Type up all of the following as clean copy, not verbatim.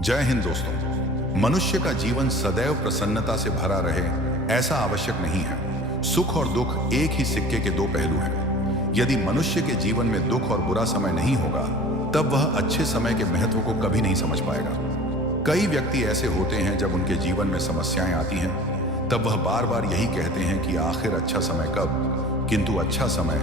जय हिंद दोस्तों। मनुष्य का जीवन सदैव प्रसन्नता से भरा रहे ऐसा आवश्यक नहीं है। सुख और दुख एक ही सिक्के के दो पहलू हैं। यदि मनुष्य के जीवन में दुख और बुरा समय नहीं होगा तब वह अच्छे समय के महत्व को कभी नहीं समझ पाएगा। कई व्यक्ति ऐसे होते हैं जब उनके जीवन में समस्याएं आती हैं तब वह बार बार यही कहते हैं कि आखिर अच्छा समय कब, किंतु अच्छा समय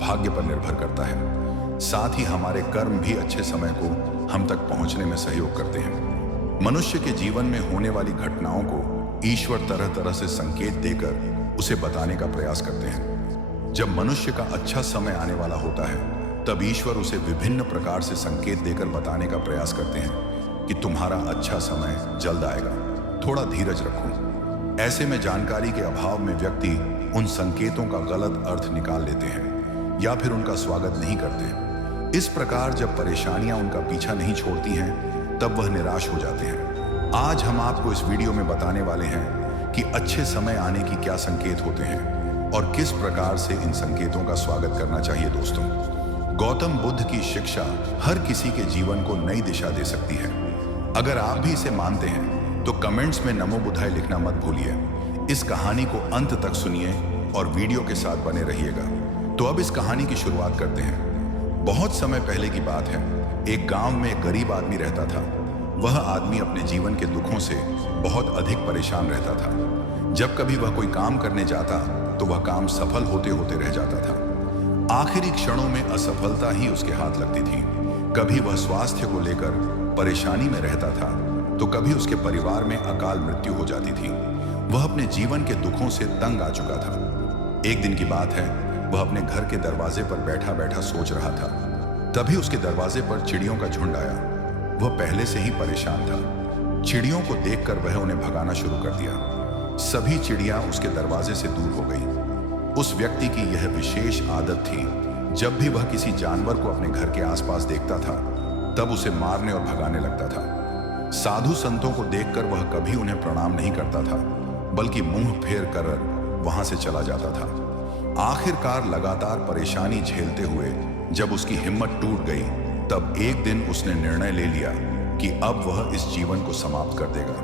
भाग्य पर निर्भर करता है। साथ ही हमारे कर्म भी अच्छे समय को हम तक पहुंचने में सहयोग करते हैं। मनुष्य के जीवन में होने वाली घटनाओं को ईश्वर तरह तरह से संकेत देकर उसे बताने का प्रयास करते हैं। जब मनुष्य का अच्छा समय आने वाला होता है तब ईश्वर उसे विभिन्न प्रकार से संकेत देकर बताने का प्रयास करते हैं कि तुम्हारा अच्छा समय जल्द आएगा, थोड़ा धीरज रखो। ऐसे में जानकारी के अभाव में व्यक्ति उन संकेतों का गलत अर्थ निकाल लेते हैं या फिर उनका स्वागत नहीं करते। इस प्रकार जब परेशानियां उनका पीछा नहीं छोड़ती हैं तब वह निराश हो जाते हैं। आज हम आपको इस वीडियो में बताने वाले हैं कि अच्छे समय आने की क्या संकेत होते हैं और किस प्रकार से इन संकेतों का स्वागत करना चाहिए। दोस्तों, गौतम बुद्ध की शिक्षा हर किसी के जीवन को नई दिशा दे सकती है। अगर आप भी इसे मानते हैं तो कमेंट्स में नमो बुद्धाय लिखना मत भूलिए। इस कहानी को अंत तक सुनिए और वीडियो के साथ बने रहिएगा। तो अब इस कहानी की शुरुआत करते हैं। बहुत समय पहले की बात है। एक गांव में एक गरीब आदमी रहता था। वह आदमी अपने जीवन के दुखों से बहुत अधिक परेशान रहता था। जब कभी वह कोई काम करने जाता तो वह काम सफल होते होते रह जाता था। आखिरी क्षणों में असफलता ही उसके हाथ लगती थी। कभी वह स्वास्थ्य को लेकर परेशानी में रहता था तो कभी उसके परिवार में अकाल मृत्यु हो जाती थी। वह अपने जीवन के दुखों से तंग आ चुका था। एक दिन की बात है, वह अपने घर के दरवाजे पर बैठा बैठा सोच रहा था। तभी उसके दरवाजे पर चिड़ियों का झुंड आया। वह पहले से ही परेशान था। चिड़ियों को देखकर वह उन्हें भगाना शुरू कर दिया। सभी चिड़ियां उसके दरवाजे से दूर हो गईं। उस व्यक्ति की यह विशेष आदत थी, जब भी वह किसी जानवर को अपने घर के आसपास देखता था तब उसे मारने और भगाने लगता था। साधु संतों को देखकर वह कभी उन्हें प्रणाम नहीं करता था, बल्कि मुंह फेर कर वहां से चला जाता था। आखिरकार लगातार परेशानी झेलते हुए जब उसकी हिम्मत टूट गई तब एक दिन उसने निर्णय ले लिया कि अब वह इस जीवन को समाप्त कर देगा।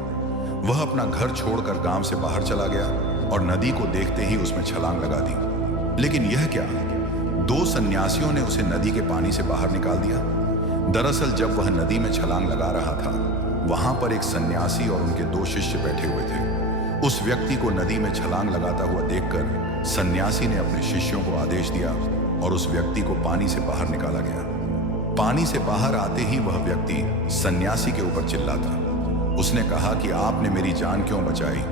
वह अपना घर छोड़कर गांव से बाहर चला गया और नदी को देखते ही उसमें छलांग लगा दी। लेकिन यह क्या, दो सन्यासियों ने उसे नदी के पानी से बाहर निकाल दिया। दरअसल जब वह नदी में छलांग लगा रहा था वहां पर एक सन्यासी और उनके दो शिष्य बैठे हुए थे। उस व्यक्ति को नदी में छलांग लगाता हुआ देखकर सन्यासी ने अपने शिष्यों को आदेश दिया और उस व्यक्ति को पानी से बाहर निकाला गया। पानी से बाहर आते ही वह व्यक्ति सन्यासी के ऊपर चिल्लाता। उसने कहा कि आपने मेरी जान क्यों बचाई?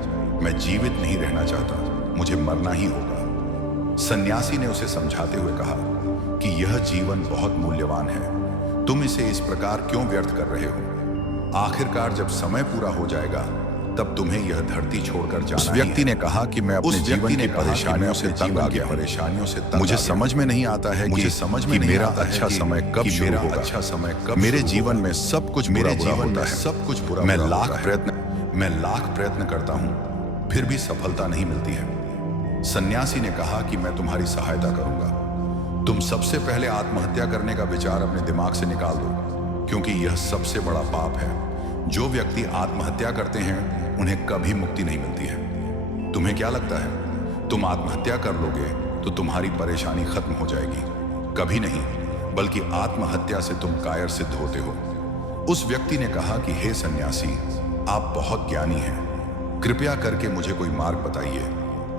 मैं जीवित नहीं रहना चाहता, मुझे मरना ही होगा। सन्यासी ने उसे समझाते हुए कहा कि यह जीवन बहुत मूल्यवान है, तुम इसे इस प्रकार क्यों व्यर्थ कर रहे हो? आखिरकार जब समय पूरा हो जाएगा तब तुम्हें यह धरती छोड़कर जाना है। उस व्यक्ति ने कहा कि मैं अपने जीवन की परेशानियों से तंग आ गया हूं। मुझे समझ में नहीं आता है कि मेरा अच्छा समय कब शुरू होगा। मेरे जीवन में सब कुछ बुरा होता है। सब कुछ बुरा। मैं लाख प्रयत्न करता हूं फिर भी सफलता नहीं मिलती है। सन्यासी ने कहा कि मैं तुम्हारी सहायता करूंगा। तुम सबसे पहले आत्महत्या करने का विचार अपने दिमाग से निकाल दो, क्योंकि यह सबसे बड़ा पाप है। जो व्यक्ति आत्महत्या करते हैं उन्हें कभी मुक्ति नहीं मिलती है। तुम्हें क्या लगता है, तुम आत्महत्या कर लोगे तो तुम्हारी परेशानी खत्म हो जाएगी? कभी नहीं, बल्कि आत्महत्या से तुम कायर सिद्ध होते हो। उस व्यक्ति ने कहा कि हे सन्यासी, आप बहुत ज्ञानी हैं, कृपया करके मुझे कोई मार्ग बताइए।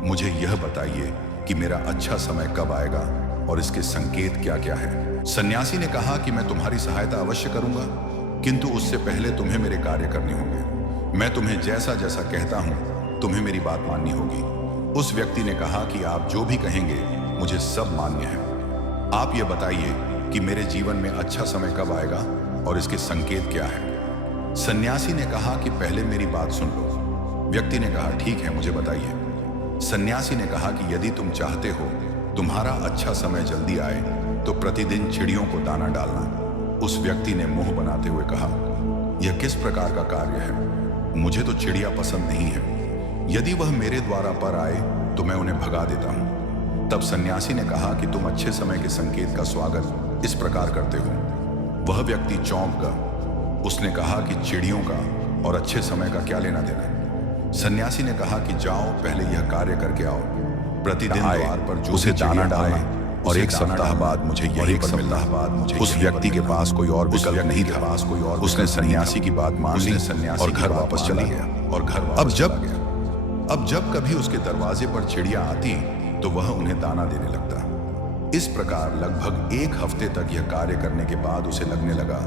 मुझे यह बताइए कि मेरा अच्छा समय कब आएगा और इसके संकेत क्या क्या है। सन्यासी ने कहा कि मैं तुम्हारी सहायता अवश्य करूंगा, किंतु उससे पहले तुम्हें मेरे कार्य करने होंगे। मैं तुम्हें जैसा जैसा कहता हूं तुम्हें मेरी बात माननी होगी। उस व्यक्ति ने कहा कि आप जो भी कहेंगे मुझे सब मान्य है। आप ये बताइए कि मेरे जीवन में अच्छा समय कब आएगा और इसके संकेत क्या है। सन्यासी ने कहा कि पहले मेरी बात सुन लो। व्यक्ति ने कहा ठीक है, मुझे बताइए। सन्यासी ने कहा कि यदि तुम चाहते हो तुम्हारा अच्छा समय जल्दी आए तो प्रतिदिन चिड़ियों को दाना डालना। उस व्यक्ति ने मुंह बनाते हुए कहा, यह किस प्रकार का कार्य है? मुझे तो चिड़िया पसंद नहीं है। यदि वह मेरे द्वारा पर आए तो मैं उन्हें भगा देता हूं। तब सन्यासी ने कहा कि तुम अच्छे समय के संकेत का स्वागत इस प्रकार करते हो। वह व्यक्ति चौंक गया। उसने कहा कि चिड़ियों का और अच्छे समय का क्या लेना देना। सन्यासी ने कहा कि जाओ पहले यह कार्य करके आओ, प्रतिदिन द्वार पर जो उसे दाना डालना, और एक सप्ताह बाद मुझे यही पर मिलना। उस व्यक्ति के पास कोई और विकल्प नहीं था। उसने सन्यासी की बात मान ली और घर वापस चला गया। अब जब कभी उसके दरवाजे पर चिड़िया आती तो वह उन्हें दाना देने लगता। इस प्रकार लगभग 1 हफ्ते तक यह कार्य करने के बाद उसे लगने लगा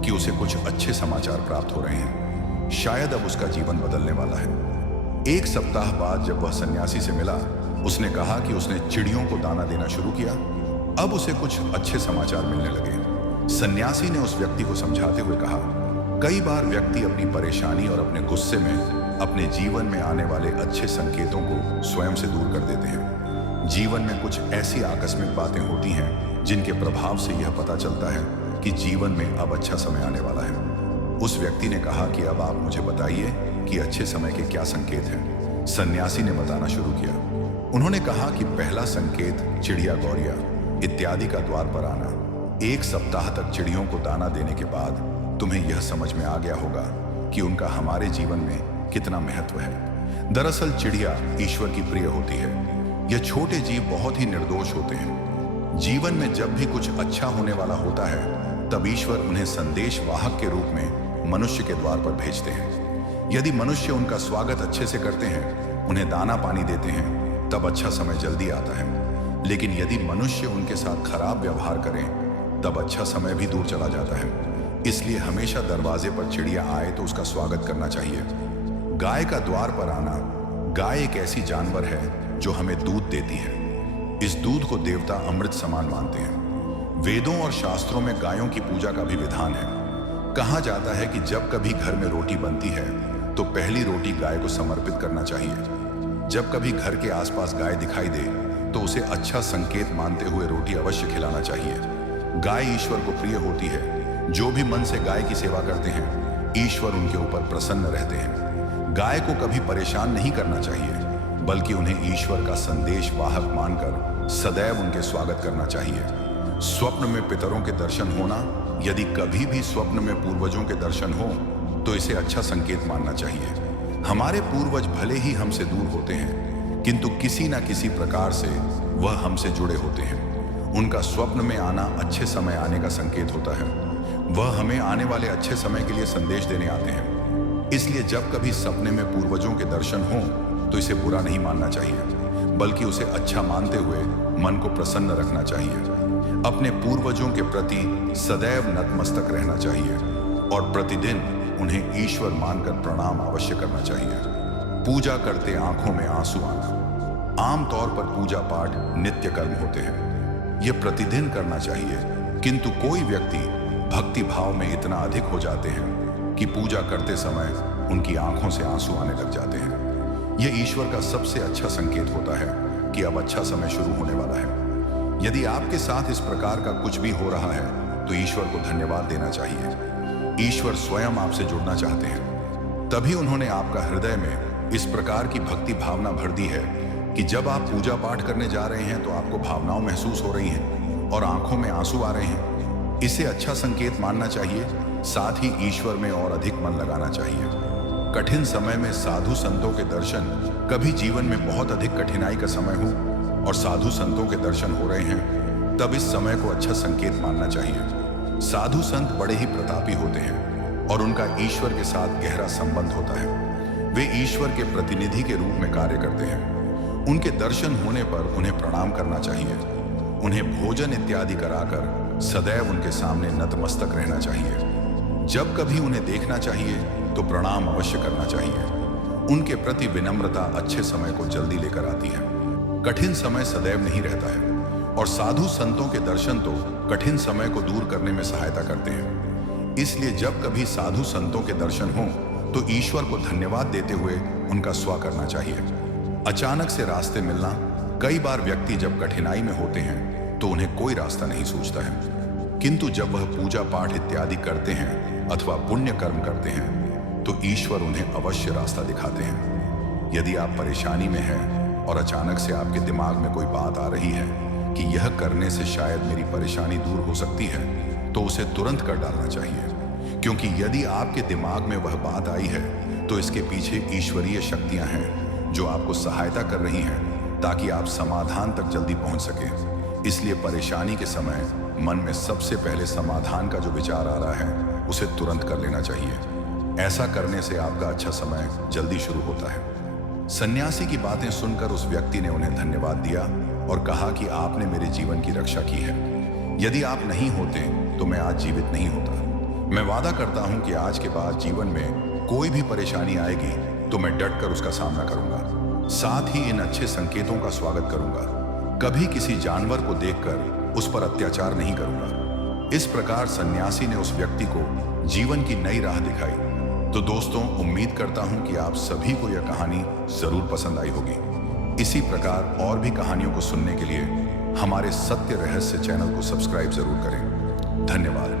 कि उसे कुछ अच्छे समाचार प्राप्त हो रहे हैं। शायद अब उसका जीवन बदलने वाला है। 1 सप्ताह बाद जब वह सन्यासी से मिला, उसने कहा कि उसने चिड़ियों को दाना देना शुरू किया। अब उसे कुछ अच्छे समाचार मिलने लगे। सन्यासी ने उस व्यक्ति को समझाते हुए कहा, कई बार व्यक्ति अपनी परेशानी और अपने गुस्से में अपने जीवन में आने वाले अच्छे संकेतों को स्वयं से दूर कर देते हैं। जीवन में कुछ ऐसी आकस्मिक बातें होती हैं जिनके प्रभाव से यह पता चलता है कि जीवन में अब अच्छा समय आने वाला है। उस व्यक्ति ने कहा कि अब आप मुझे बताइए कि अच्छे समय के क्या संकेत हैं। सन्यासी ने बताना शुरू किया। उन्होंने कहा कि पहला संकेत चिड़िया, गौरिया इत्यादि का द्वार पर आना। 1 सप्ताह तक चिड़ियों को दाना देने के बाद तुम्हें यह समझ में आ गया होगा कि उनका हमारे जीवन में कितना महत्व है। दरअसल चिड़िया ईश्वर की प्रिय होती है। यह छोटे जीव बहुत ही निर्दोष होते हैं। जीवन में जब भी कुछ अच्छा होने वाला होता है तब ईश्वर उन्हें संदेश वाहक के रूप में मनुष्य के द्वार पर भेजते हैं। यदि मनुष्य उनका स्वागत अच्छे से करते हैं, उन्हें दाना पानी देते हैं, तब अच्छा समय जल्दी आता है। लेकिन यदि मनुष्य उनके साथ खराब व्यवहार करें तब अच्छा समय भी दूर चला जाता है। इसलिए हमेशा दरवाजे पर चिड़िया आए तो उसका स्वागत करना चाहिए। गाय का द्वार पर आना। गाय एक ऐसी जानवर है जो हमें दूध देती है। इस दूध को देवता अमृत समान मानते हैं। वेदों और शास्त्रों में गायों की पूजा का भी विधान है। कहा जाता है कि जब कभी घर में रोटी बनती है तो पहली रोटी गाय को समर्पित करना चाहिए। जब कभी घर के आसपास गाय दिखाई दे तो उसे अच्छा संकेत मानते हुए रोटी अवश्य खिलाना चाहिए। गाय ईश्वर को प्रिय होती है। जो भी मन से गाय की सेवा करते हैं, ईश्वर उनके ऊपर प्रसन्न रहते हैं। गाय को कभी परेशान नहीं करना चाहिए, बल्कि उन्हें ईश्वर का संदेश वाहक मानकर सदैव उनके स्वागत करना चाहिए। स्वप्न में पितरों के दर्शन होना। यदि कभी भी स्वप्न में पूर्वजों के दर्शन हो तो इसे अच्छा संकेत मानना चाहिए। हमारे पूर्वज भले ही हमसे दूर होते हैं, किंतु किसी न किसी प्रकार से वह हमसे जुड़े होते हैं। उनका स्वप्न में आना अच्छे समय आने का संकेत होता है। वह हमें आने वाले अच्छे समय के लिए संदेश देने आते हैं। इसलिए जब कभी सपने में पूर्वजों के दर्शन हों तो इसे बुरा नहीं मानना चाहिए, बल्कि उसे अच्छा मानते हुए मन को प्रसन्न रखना चाहिए। अपने पूर्वजों के प्रति सदैव नतमस्तक रहना चाहिए और प्रतिदिन उन्हें ईश्वर मानकर प्रणाम अवश्य करना चाहिए। पूजा करते आंखों में आंसू आना। आमतौर पर पूजा पाठ नित्य कर्म होते हैं। यह प्रतिदिन करना चाहिए, किंतु कोई व्यक्ति भक्ति भाव में इतना अधिक हो जाते हैं कि पूजा करते समय उनकी आंखों से आंसू आने लग जाते हैं। यह ईश्वर का सबसे अच्छा संकेत होता है कि अब अच्छा समय शुरू होने वाला है। यदि आपके साथ इस प्रकार का कुछ भी हो रहा है तो ईश्वर को धन्यवाद देना चाहिए। ईश्वर स्वयं आपसे जुड़ना चाहते हैं, तभी उन्होंने आपका हृदय में इस प्रकार की भक्ति भावना भर दी है कि जब आप पूजा पाठ करने जा रहे हैं तो आपको भावनाओं महसूस हो रही हैं और आंखों में आंसू आ रहे हैं। इसे अच्छा संकेत मानना चाहिए। साथ ही ईश्वर में और अधिक मन लगाना चाहिए। कठिन समय में साधु संतों के दर्शन। कभी जीवन में बहुत अधिक कठिनाई का समय हो और साधु संतों के दर्शन हो रहे हैं, तब इस समय को अच्छा संकेत मानना चाहिए। साधु संत बड़े ही प्रतापी होते हैं और उनका ईश्वर के साथ गहरा संबंध होता है। वे ईश्वर के प्रतिनिधि के रूप में कार्य करते हैं। उनके दर्शन होने पर उन्हें प्रणाम करना चाहिए। उन्हें भोजन इत्यादि कराकर सदैव उनके सामने नतमस्तक रहना चाहिए। जब कभी उन्हें देखना चाहिए तो प्रणाम अवश्य करना चाहिए। उनके प्रति विनम्रता अच्छे समय को जल्दी लेकर आती है। कठिन समय सदैव नहीं रहता है और साधु संतों के दर्शन तो कठिन समय को दूर करने में सहायता करते हैं। इसलिए जब कभी साधु संतों के दर्शन हों तो ईश्वर को धन्यवाद देते हुए उनका स्वा करना चाहिए। अचानक से रास्ते मिलना। कई बार व्यक्ति जब कठिनाई में होते हैं तो उन्हें कोई रास्ता नहीं सूझता है, किंतु जब वह पूजा पाठ इत्यादि करते हैं अथवा पुण्य कर्म करते हैं तो ईश्वर उन्हें अवश्य रास्ता दिखाते हैं। यदि आप परेशानी में हैं और अचानक से आपके दिमाग में कोई बात आ रही है कि यह करने से शायद मेरी परेशानी दूर हो सकती है, तो उसे तुरंत कर डालना चाहिए, क्योंकि यदि आपके दिमाग में वह बात आई है तो इसके पीछे ईश्वरीय शक्तियां हैं जो आपको सहायता कर रही हैं ताकि आप समाधान तक जल्दी पहुंच सकें। इसलिए परेशानी के समय मन में सबसे पहले समाधान का जो विचार आ रहा है उसे तुरंत कर लेना चाहिए। ऐसा करने से आपका अच्छा समय जल्दी शुरू होता है। सन्यासी की बातें सुनकर उस व्यक्ति ने उन्हें धन्यवाद दिया और कहा कि आपने मेरे जीवन की रक्षा की है। यदि आप नहीं होते तो मैं आज जीवित नहीं होता। मैं वादा करता हूं कि आज के बाद जीवन में कोई भी परेशानी आएगी तो मैं डटकर उसका सामना करूंगा। साथ ही इन अच्छे संकेतों का स्वागत करूंगा। कभी किसी जानवर को देखकर उस पर अत्याचार नहीं करूंगा। इस प्रकार सन्यासी ने उस व्यक्ति को जीवन की नई राह दिखाई। तो दोस्तों, उम्मीद करता हूं कि आप सभी को यह कहानी जरूर पसंद आई होगी। इसी प्रकार और भी कहानियों को सुनने के लिए हमारे सत्य रहस्य चैनल को सब्सक्राइब जरूर करें। धन्यवाद।